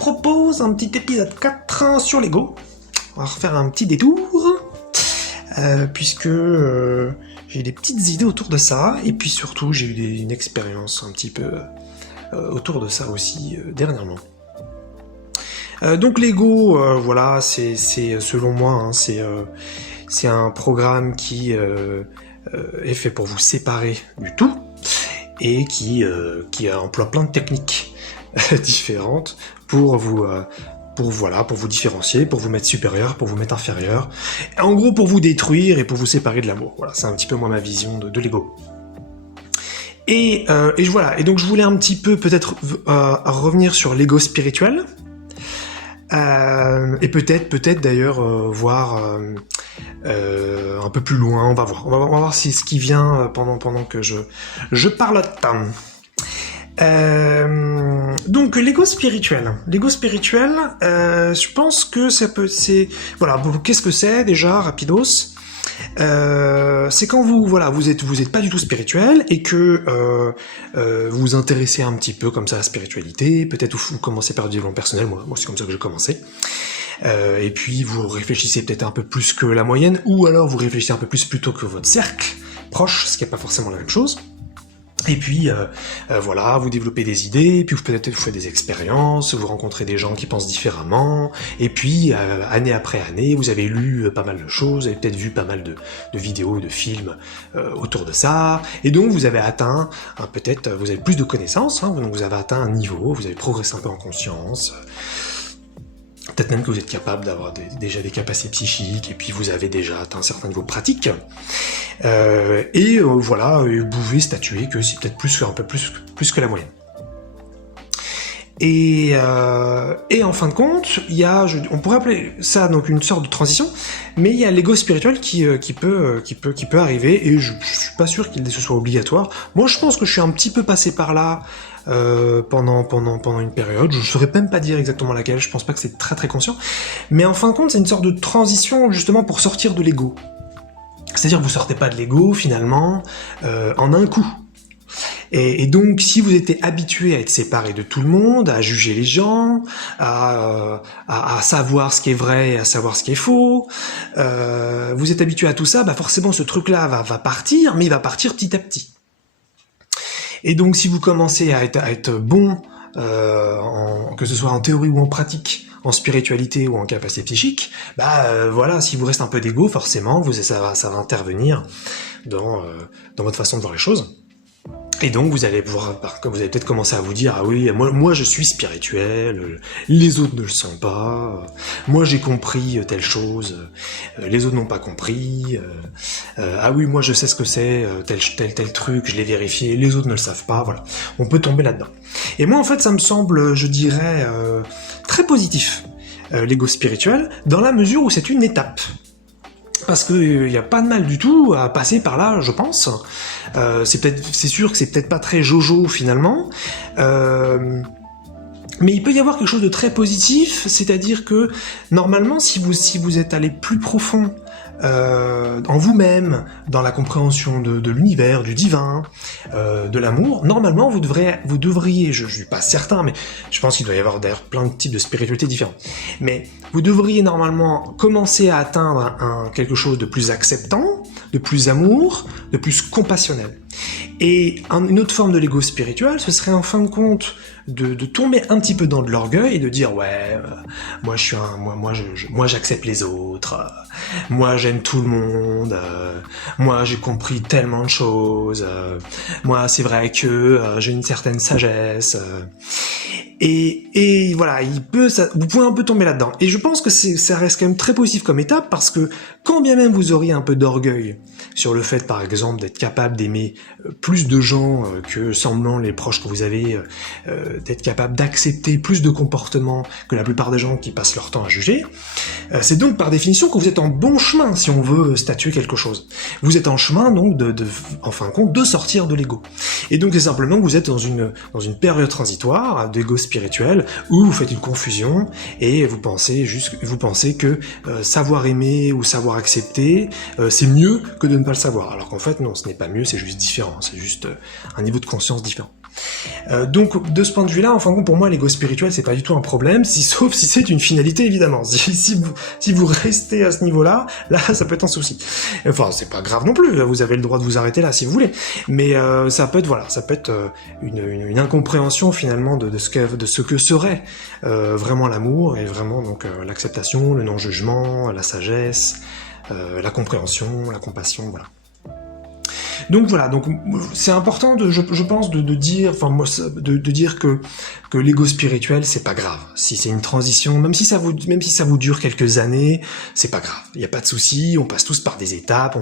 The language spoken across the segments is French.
propose un petit épisode 4 sur Lego. On va refaire un petit détour, puisque j'ai des petites idées autour de ça, et puis surtout j'ai eu une expérience un petit peu autour de ça aussi dernièrement. Donc Lego, voilà, c'est selon moi, hein, c'est un programme qui est fait pour vous séparer du tout, et qui emploie plein de techniques différentes pour vous différencier, pour vous mettre supérieur, pour vous mettre inférieur, en gros pour vous détruire et pour vous séparer de l'amour. Voilà, c'est un petit peu moi ma vision de Lego. Et voilà, et donc je voulais un petit peu peut-être revenir sur Lego spirituel, et peut-être d'ailleurs voir un peu plus loin. On va voir si ce qui vient pendant que je parlote. Donc Lego spirituel. Je pense que voilà. Qu'est-ce que c'est déjà, rapidos? C'est quand vous êtes pas du tout spirituel et que vous vous intéressez un petit peu comme ça à la spiritualité. Peut-être vous commencez par du développement personnel. Moi c'est comme ça que j'ai commencé. Et puis vous réfléchissez peut-être un peu plus que la moyenne, ou alors vous réfléchissez un peu plus plutôt que votre cercle proche, ce qui n'est pas forcément la même chose. Et puis, voilà, vous développez des idées, puis peut-être vous faites des expériences, vous rencontrez des gens qui pensent différemment, et puis, année après année, vous avez lu pas mal de choses, vous avez peut-être vu pas mal de vidéos, de films autour de ça, et donc vous avez atteint, peut-être, vous avez plus de connaissances, hein, donc vous avez atteint un niveau, vous avez progressé un peu en conscience, peut-être même que vous êtes capable d'avoir déjà des capacités psychiques, et puis vous avez déjà atteint certaines de vos pratiques. Voilà, vous pouvez statuer que c'est peut-être un peu plus que la moyenne. Et en fin de compte, il y a, on pourrait appeler ça donc une sorte de transition, mais il y a l'ego spirituel qui peut arriver, et je suis pas sûr qu'il ce soit obligatoire. Moi, je pense que je suis un petit peu passé par là pendant une période. Je saurais même pas dire exactement laquelle. Je pense pas que c'est très très conscient, mais en fin de compte, c'est une sorte de transition justement pour sortir de l'ego. C'est-à-dire que vous sortez pas de l'ego finalement en un coup. Et donc, si vous étiez habitué à être séparé de tout le monde, à juger les gens, à savoir ce qui est vrai et à savoir ce qui est faux, vous êtes habitué à tout ça, bah forcément ce truc-là va partir, mais il va partir petit à petit. Et donc, si vous commencez à être bon, que ce soit en théorie ou en pratique, en spiritualité ou en capacité psychique, voilà, si vous reste un peu d'ego, forcément, ça va intervenir dans votre façon de voir les choses. Et donc vous allez peut-être commencer à vous dire, ah oui, moi je suis spirituel, les autres ne le sont pas, moi j'ai compris telle chose, les autres n'ont pas compris, ah oui, moi je sais ce que c'est, tel truc, je l'ai vérifié, les autres ne le savent pas, voilà. On peut tomber là-dedans. Et moi en fait ça me semble, je dirais, très positif, l'ego spirituel, dans la mesure où c'est une étape. Parce que y a pas de mal du tout à passer par là, je pense. C'est sûr que c'est peut-être pas très jojo finalement, mais il peut y avoir quelque chose de très positif, c'est-à-dire que normalement, si vous êtes allé plus profond en vous-même, dans la compréhension de l'univers, du divin, de l'amour, normalement vous devriez, je suis pas certain, mais je pense qu'il doit y avoir d'ailleurs plein de types de spiritualité différents, mais vous devriez normalement commencer à atteindre quelque chose de plus acceptant, de plus amour, de plus compassionnel. Et une autre forme de l'ego spirituel, ce serait en fin de compte de tomber un petit peu dans de l'orgueil et de dire moi j'accepte les autres, moi j'aime tout le monde, moi j'ai compris tellement de choses, moi c'est vrai que j'ai une certaine sagesse, et voilà, vous pouvez un peu tomber là-dedans. Et je pense que ça reste quand même très positif comme étape, parce que quand bien même vous auriez un peu d'orgueil sur le fait, par exemple, d'être capable d'aimer plus de gens que semblant les proches que vous avez, d'être capable d'accepter plus de comportements que la plupart des gens qui passent leur temps à juger, c'est donc par définition que vous êtes en bon chemin si on veut statuer quelque chose. Vous êtes en chemin donc en fin de compte de sortir de l'ego. Et donc c'est simplement que vous êtes dans une période transitoire d'ego spirituel où vous faites une confusion et vous pensez que savoir aimer ou savoir accepter, c'est mieux que de ne pas le savoir. Alors qu'en fait non, ce n'est pas mieux, c'est juste différent, c'est juste un niveau de conscience différent. Donc de ce point de vue-là, en fin de compte, pour moi, l'ego spirituel, c'est pas du tout un problème, sauf si c'est une finalité, évidemment. Si vous restez à ce niveau-là, là, ça peut être un souci. Enfin, c'est pas grave non plus, vous avez le droit de vous arrêter là si vous voulez. Mais ça peut être, voilà, ça peut être une incompréhension finalement de ce que serait vraiment l'amour, et vraiment donc l'acceptation, le non-jugement, la sagesse, la compréhension, la compassion, voilà. Donc voilà, donc c'est important je pense de dire, enfin moi, de dire que l'ego spirituel c'est pas grave. Si c'est une transition, même si ça vous dure quelques années, c'est pas grave. Il y a pas de souci, on passe tous par des étapes,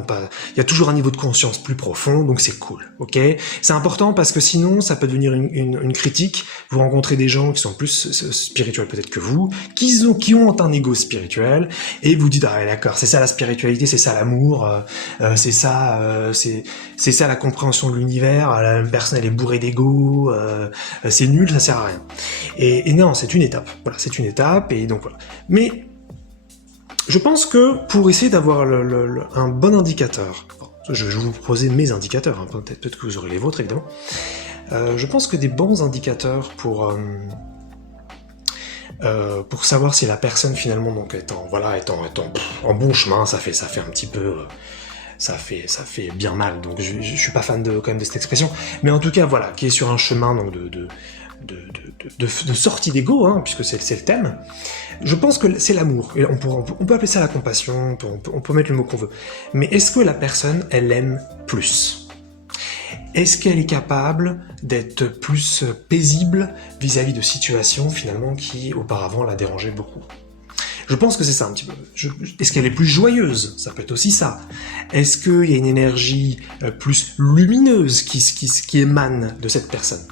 il y a toujours un niveau de conscience plus profond, donc c'est cool, ok. C'est important parce que sinon ça peut devenir une critique. Vous rencontrez des gens qui sont plus spirituels peut-être que vous, qui ont un ego spirituel, et vous dites ah d'accord, c'est ça la spiritualité, c'est ça l'amour, c'est ça la compréhension de l'univers, la personne elle est bourrée d'ego, c'est nul, ça sert à rien. Et non, c'est une étape, voilà, c'est une étape, et donc voilà. Mais je pense que pour essayer d'avoir un bon indicateur, je vais vous proposer mes indicateurs, hein, peut-être que vous aurez les vôtres évidemment, je pense que des bons indicateurs pour savoir si la personne finalement donc est en bon chemin, ça fait un petit peu... ça fait bien mal, donc je suis pas fan quand même de cette expression, mais en tout cas voilà, qui est sur un chemin donc de sortie d'ego, hein, puisque c'est le thème. Je pense que c'est l'amour, et on peut appeler ça la compassion, on peut mettre le mot qu'on veut, mais est-ce que la personne elle aime plus? Est-ce qu'elle est capable d'être plus paisible vis-à-vis de situations finalement qui auparavant la dérangeaient beaucoup? Je pense que c'est ça un petit peu. Est-ce qu'elle est plus joyeuse? Ça peut être aussi ça. Est-ce qu'il y a une énergie plus lumineuse qui émane de cette personne?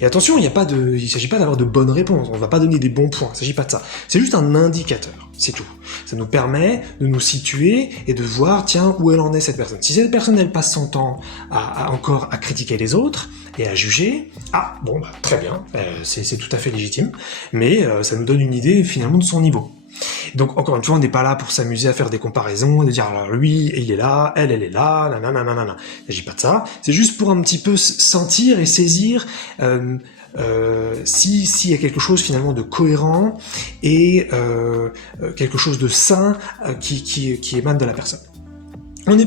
Et attention, il ne s'agit pas d'avoir de bonnes réponses, on ne va pas donner des bons points, il ne s'agit pas de ça. C'est juste un indicateur, c'est tout. Ça nous permet de nous situer et de voir, tiens, où elle en est cette personne. Si cette personne, elle passe son temps encore à critiquer les autres et à juger, très bien, c'est tout à fait légitime, mais ça nous donne une idée finalement de son niveau. Donc encore une fois, on n'est pas là pour s'amuser à faire des comparaisons, de dire alors lui il est là, elle est là, nanana. Il s'agit pas de ça. C'est juste pour un petit peu sentir et saisir s'il y a quelque chose finalement de cohérent et quelque chose de sain qui émane de la personne. On n'est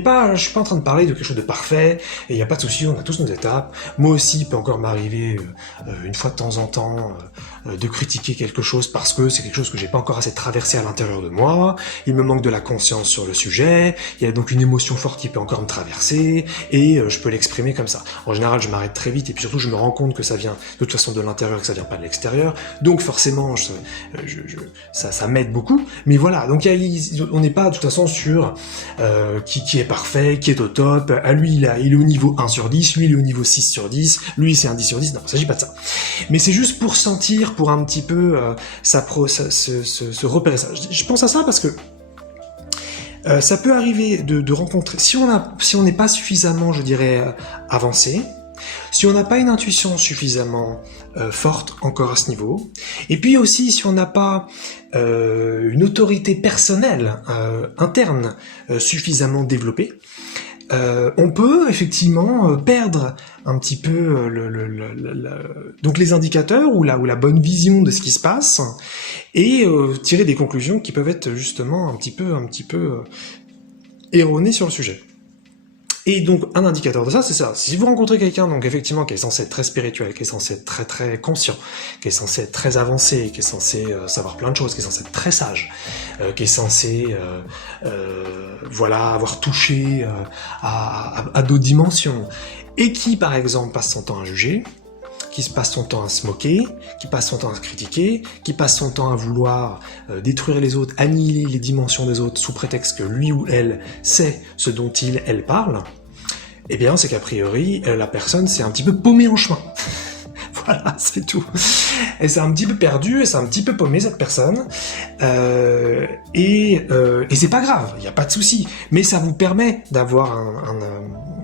pas je suis pas en train de parler de quelque chose de parfait, et il n'y a pas de souci, on a tous nos étapes. Moi aussi, il peut encore m'arriver une fois de temps en temps de critiquer quelque chose parce que c'est quelque chose que j'ai pas encore assez traversé à l'intérieur de moi, il me manque de la conscience sur le sujet, il y a donc une émotion forte qui peut encore me traverser, et je peux l'exprimer comme ça. En général, je m'arrête très vite, et puis surtout, je me rends compte que ça vient de toute façon de l'intérieur, que ça vient pas de l'extérieur, donc forcément, ça m'aide beaucoup, mais voilà, donc on n'est pas de toute façon sur qui est parfait, qui est au top, lui il est au niveau 1 sur 10, lui il est au niveau 6 sur 10, lui c'est un 10 sur 10, non, il s'agit pas de ça. Mais c'est juste pour sentir, pour un petit peu se repérer ça. Je pense à ça parce que ça peut arriver de rencontrer, si on n'est pas suffisamment, je dirais, avancé, si on n'a pas une intuition suffisamment forte encore à ce niveau, et puis aussi si on n'a pas une autorité personnelle interne suffisamment développée, on peut effectivement perdre un petit peu donc les indicateurs ou la bonne vision de ce qui se passe, et tirer des conclusions qui peuvent être justement un petit peu erronées sur le sujet. Et donc, un indicateur de ça, c'est ça. Si vous rencontrez quelqu'un, donc effectivement, qui est censé être très spirituel, qui est censé être très très conscient, qui est censé être très avancé, qui est censé savoir plein de choses, qui est censé être très sage, qui est censé, avoir touché à d'autres dimensions, et qui, par exemple, passe son temps à juger, qui se passe son temps à se moquer, qui passe son temps à se critiquer, qui passe son temps à vouloir détruire les autres, annihiler les dimensions des autres sous prétexte que lui ou elle sait ce dont elle parle, eh bien c'est qu'a priori la personne s'est un petit peu paumée en chemin. Voilà, c'est tout. Elle s'est un petit peu perdue, elle s'est un petit peu paumée, cette personne. Et c'est pas grave, il n'y a pas de souci. Mais ça vous permet d'avoir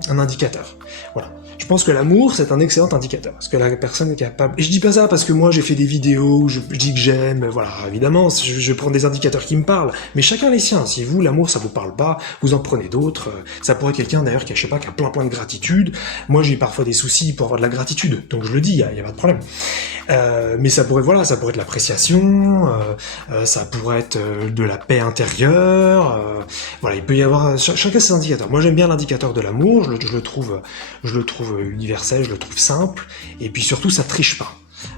un indicateur. Voilà. Je pense que l'amour, c'est un excellent indicateur. Parce que la personne est capable... Et je dis pas ça parce que moi, j'ai fait des vidéos où je dis que j'aime, voilà, évidemment, je prends des indicateurs qui me parlent. Mais chacun les siens. Si vous, l'amour, ça vous parle pas, vous en prenez d'autres. Ça pourrait être quelqu'un, d'ailleurs, qui a, je sais pas, qui a plein de gratitude. Moi, j'ai parfois des soucis pour avoir de la gratitude. Donc, je le dis, y a pas de problème. Mais ça pourrait, voilà, ça pourrait être l'appréciation, ça pourrait être de la paix intérieure. Voilà, il peut y avoir chacun ses indicateurs. Moi, j'aime bien l'indicateur de l'amour. Je le trouve universel, je le trouve simple, et puis surtout ça triche pas.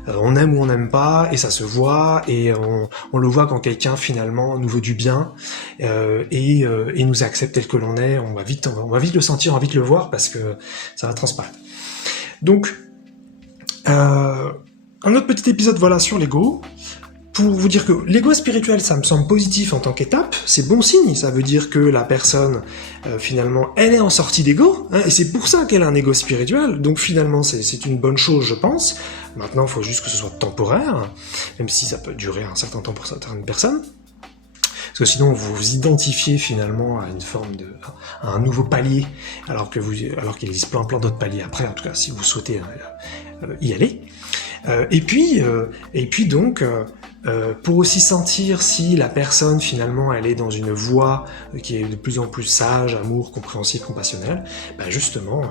On aime ou on n'aime pas, et ça se voit, et on le voit quand quelqu'un finalement nous veut du bien, et nous accepte tel que l'on est. On va vite le sentir, on va vite le voir, parce que ça va transparaître. Donc, un autre petit épisode, voilà, sur l'ego. Pour vous dire que l'ego spirituel, ça me semble positif en tant qu'étape, c'est bon signe, ça veut dire que la personne, finalement, elle est en sortie d'ego, hein, et c'est pour ça qu'elle a un ego spirituel, donc finalement c'est une bonne chose, je pense. Maintenant, il faut juste que ce soit temporaire, même si ça peut durer un certain temps pour certaines personnes. Parce que sinon, vous vous identifiez finalement à une forme à un nouveau palier, alors qu'il existe plein d'autres paliers après, en tout cas, si vous souhaitez y aller. Et puis donc, pour aussi sentir si la personne finalement elle est dans une voie qui est de plus en plus sage, amour, compréhensif, compassionnel, ben justement,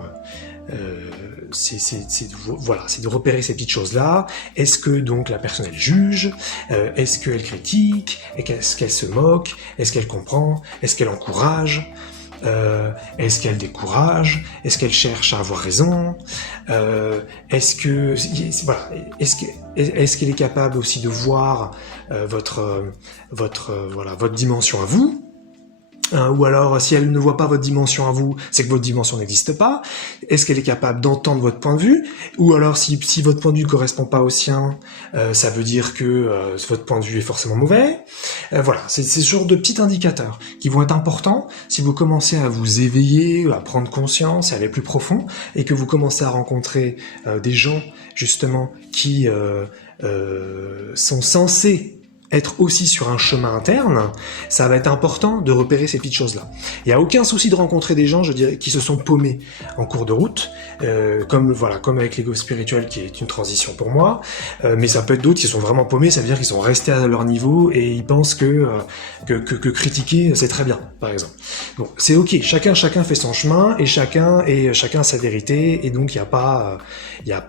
c'est de repérer ces petites choses-là. Est-ce que donc la personne elle juge, est-ce qu'elle critique, est-ce qu'elle se moque, est-ce qu'elle comprend, est-ce qu'elle encourage, est-ce qu'elle décourage, est-ce qu'elle cherche à avoir raison, est-ce qu'elle est capable aussi de voir votre dimension à vous. Ou alors, si elle ne voit pas votre dimension à vous, c'est que votre dimension n'existe pas. Est-ce qu'elle est capable d'entendre votre point de vue? Ou alors, si votre point de vue ne correspond pas au sien, ça veut dire que votre point de vue est forcément mauvais. Voilà, c'est ce genre de petits indicateurs qui vont être importants si vous commencez à vous éveiller, à prendre conscience, à aller plus profond, et que vous commencez à rencontrer des gens, justement, qui sont censés être aussi sur un chemin interne. Ça va être important de repérer ces petites choses-là. Il n'y a aucun souci de rencontrer des gens, je dirais, qui se sont paumés en cours de route, comme avec l'ego spirituel qui est une transition pour moi, mais ça peut être d'autres qui sont vraiment paumés, ça veut dire qu'ils sont restés à leur niveau et ils pensent que critiquer c'est très bien, par exemple. Donc c'est ok, chacun fait son chemin et chacun a sa vérité, et donc il n'y a pas à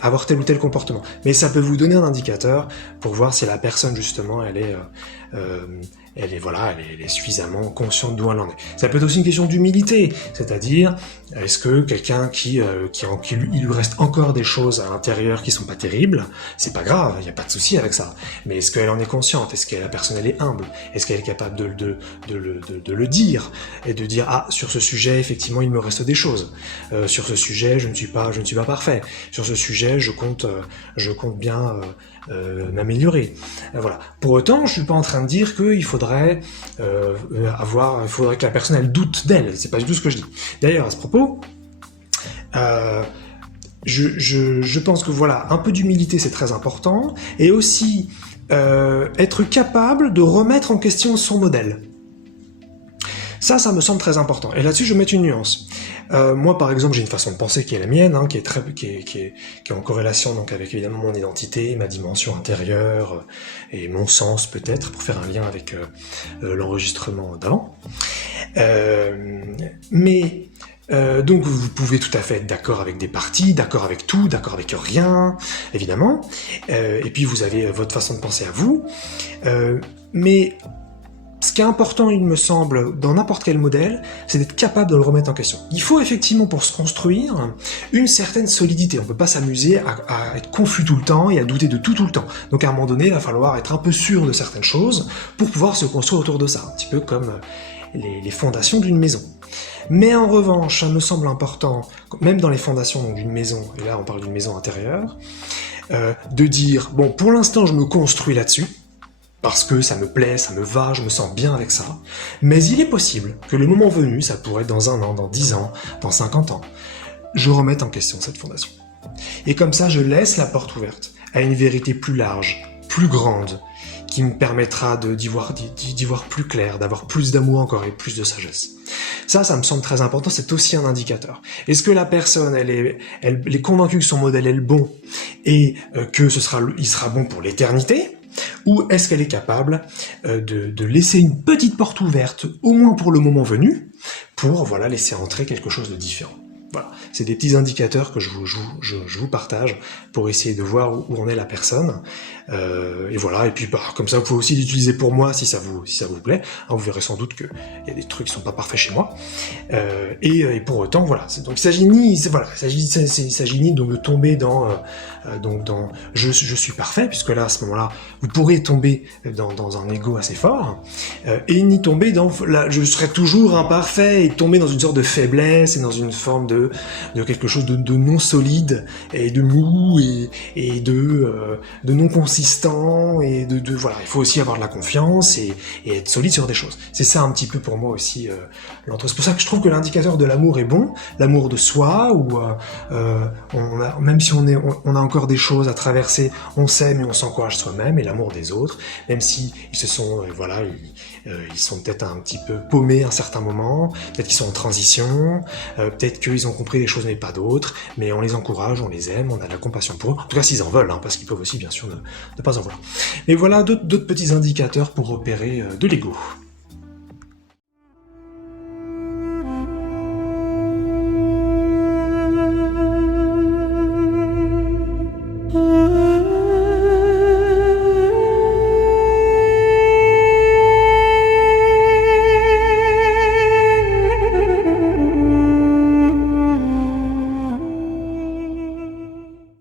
avoir tel ou tel comportement. Mais ça peut vous donner un indicateur pour voir si la personne justement elle est suffisamment consciente d'où elle en est. Ça peut être aussi une question d'humilité, c'est-à-dire est-ce que quelqu'un qui lui reste encore des choses à l'intérieur qui sont pas terribles, c'est pas grave, il n'y a pas de souci avec ça. Mais est-ce qu'elle en est consciente? Est-ce que la personne elle est humble? Est-ce qu'elle est capable de le dire et de dire ah, sur ce sujet effectivement il me reste des choses. Sur ce sujet je ne suis pas parfait. Sur ce sujet je compte bien m'améliorer. Voilà. Pour autant, je suis pas en train de dire qu'il faudrait que la personne elle doute d'elle. C'est pas du tout ce que je dis. D'ailleurs, à ce propos, je pense que voilà, un peu d'humilité c'est très important, et aussi être capable de remettre en question son modèle. Ça me semble très important. Et là-dessus, je vais mettre une nuance. Moi, par exemple, j'ai une façon de penser qui est la mienne, hein, qui est en corrélation donc avec évidemment mon identité, ma dimension intérieure et mon sens peut-être, pour faire un lien avec l'enregistrement d'avant. Donc vous pouvez tout à fait être d'accord avec des parties, d'accord avec tout, d'accord avec rien, évidemment. Et puis vous avez votre façon de penser à vous. Mais ce qui est important, il me semble, dans n'importe quel modèle, c'est d'être capable de le remettre en question. Il faut effectivement, pour se construire, une certaine solidité. On ne peut pas s'amuser à être confus tout le temps et à douter de tout le temps. Donc à un moment donné, il va falloir être un peu sûr de certaines choses pour pouvoir se construire autour de ça. Un petit peu comme les fondations d'une maison. Mais en revanche, ça me semble important, même dans les fondations d'une maison, et là on parle d'une maison intérieure, de dire, bon, pour l'instant je me construis là-dessus, parce que ça me plaît, ça me va, je me sens bien avec ça. Mais il est possible que le moment venu, ça pourrait être dans 1 an, dans 10 ans, dans 50 ans, je remette en question cette fondation. Et comme ça, je laisse la porte ouverte à une vérité plus large, plus grande, qui me permettra d'y voir plus clair, d'avoir plus d'amour encore et plus de sagesse. Ça me semble très important, c'est aussi un indicateur. Est-ce que la personne, elle est convaincue que son modèle est le bon et que il sera bon pour l'éternité? Ou est-ce qu'elle est capable de laisser une petite porte ouverte, au moins pour le moment venu, pour voilà, laisser entrer quelque chose de différent? Voilà, c'est des petits indicateurs que je vous partage pour essayer de voir où en est la personne. Et voilà, et puis comme ça vous pouvez aussi l'utiliser pour moi si ça vous plaît. Vous verrez sans doute qu'il y a des trucs qui sont pas parfaits chez moi. Et pour autant, voilà. Donc il s'agit ni donc de tomber dans je suis parfait, puisque là à ce moment-là vous pourrez tomber dans un ego assez fort, et ni tomber dans je serai toujours imparfait et tomber dans une sorte de faiblesse et dans une forme de quelque chose de non solide et de mou et de non consistant et voilà, il faut aussi avoir de la confiance et être solide sur des choses. C'est ça un petit peu pour moi aussi c'est pour ça que je trouve que l'indicateur de l'amour est bon, l'amour de soi, où même si on a encore des choses à traverser, on s'aime et on s'encourage soi-même, et l'amour des autres, même si ils se sont ils sont peut-être un petit peu paumés à un certain moment, peut-être qu'ils sont en transition, peut-être qu'ils ont compris des choses mais pas d'autres, mais on les encourage, on les aime, on a de la compassion pour eux, en tout cas s'ils en veulent, parce qu'ils peuvent aussi bien sûr ne pas en vouloir. Mais voilà d'autres petits indicateurs pour repérer de l'ego.